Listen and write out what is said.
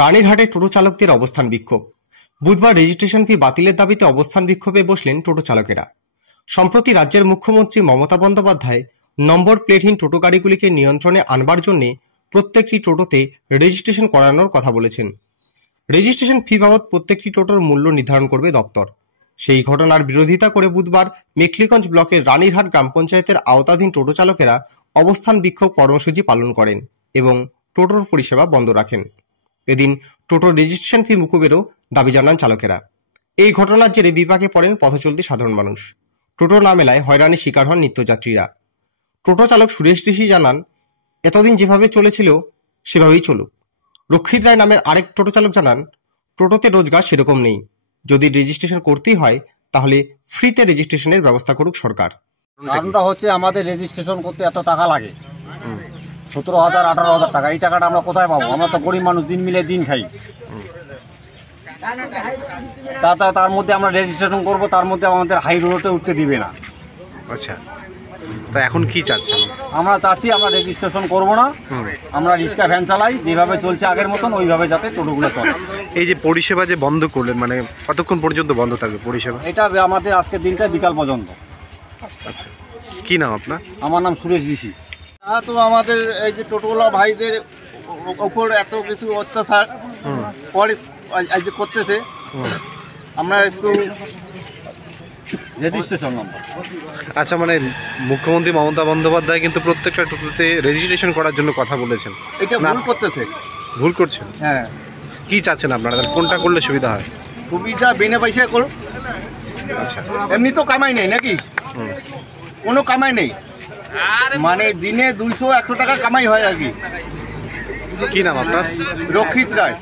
রানীরহাটে টোটো চালকদের অবস্থান বিক্ষোভ। বুধবার রেজিস্ট্রেশন ফি বাতিলের দাবিতে অবস্থান বিক্ষোভে বসলেন টোটো চালকেরা। সম্প্রতি রাজ্যের মুখ্যমন্ত্রী মমতা বন্দ্যোপাধ্যায় নম্বর প্লেটহীন টোটো গাড়িগুলিকে নিয়ন্ত্রণে আনবার জন্য প্রত্যেকটি টোটোতে রেজিস্ট্রেশন করানোর কথা বলেছেন। রেজিস্ট্রেশন ফি বাবদ প্রত্যেকটি টোটোর মূল্য নির্ধারণ করবে দপ্তর। সেই ঘটনার বিরোধিতা করে বুধবার মেখলিগঞ্জ ব্লকের রানীরহাট গ্রাম পঞ্চায়েতের আওতাধীন টোটো চালকেরা অবস্থান বিক্ষোভ কর্মসূচি পালন করেন এবং টোটোর পরিষেবা বন্ধ রাখেন। এদিন টোটো রেজিস্ট্রেশন ফি মুকুবেরও দাবি জানান চালকেরা। এই ঘটনার জেরে বিপাকে পড়েন পথচলতি সাধারণ মানুষ। টোটো না মেলায় হয়রানির শিকার হন নিত্যযাত্রীরা। টোটো চালক সুরেশ ঋষি জানান, এতদিন যেভাবে চলেছিল সেভাবেই চলুক। রক্ষিত রায় নামের আরেক টোটো চালক জানান, টোটোতে রোজগার সেরকম নেই, যদি রেজিস্ট্রেশন করতেই হয় তাহলে ফ্রিতে রেজিস্ট্রেশনের ব্যবস্থা করুক সরকার। কারণটা হচ্ছে আমাদের রেজিস্ট্রেশন করতে এত টাকা লাগে, 17,000 18,000 টাকা। এই টাকাটা আমরা কোথায় পাবো? আমরা তো গরিব মানুষ, দিন মিলে দিন খাই। তার মধ্যে আমরা রেজিস্ট্রেশন করব, তার মধ্যে আমাদের হাই রোডে উঠতে দিবে না। আচ্ছা, তা এখন কি চাচ্ছেন? আমরা চাচ্ছি আমরা রেজিস্ট্রেশন করব না, আমরা রিক্সা ভ্যান চালাই, যেভাবে চলছে আগের মতন ওইভাবে যাতে টোটোগুলো চলে। এই যে পরিষেবা যে বন্ধ করলেন, মানে কতক্ষণ পর্যন্ত বন্ধ থাকবে পরিষেবা? এটা আমাদের আজকের দিনটা বিকাল পর্যন্ত। আচ্ছা, কি নাম আপনার? আমার নাম সুরেশ ঋষি। তো আমাদের এই যে টোটোওয়ালা ভাইদের উপর এত কিছু অত্যাচার পরে যে করতেছে, আমরা একটু রেজিস্ট্রেশন নম্বর। আচ্ছা, মানে মুখ্যমন্ত্রী মমতা বন্দ্যোপাধ্যায় কিন্তু প্রত্যেকটা টোটোতে রেজিস্ট্রেশন করার জন্য কথা বলেছেন। এটা ভুল করতেছে। ভুল করছেন? হ্যাঁ। কি চাচ্ছেন আপনারা? কোনটা করলে সুবিধা হয়? সুবিধা বিনা পয়সায় করুক। আচ্ছা, এমনি তো কামাই নেই নাকি? কোনো কামাই নেই, মানে দিনে 200-100 টাকা কামাই হয় আর কি। কি নাম আপনার? রক্ষিত রায়।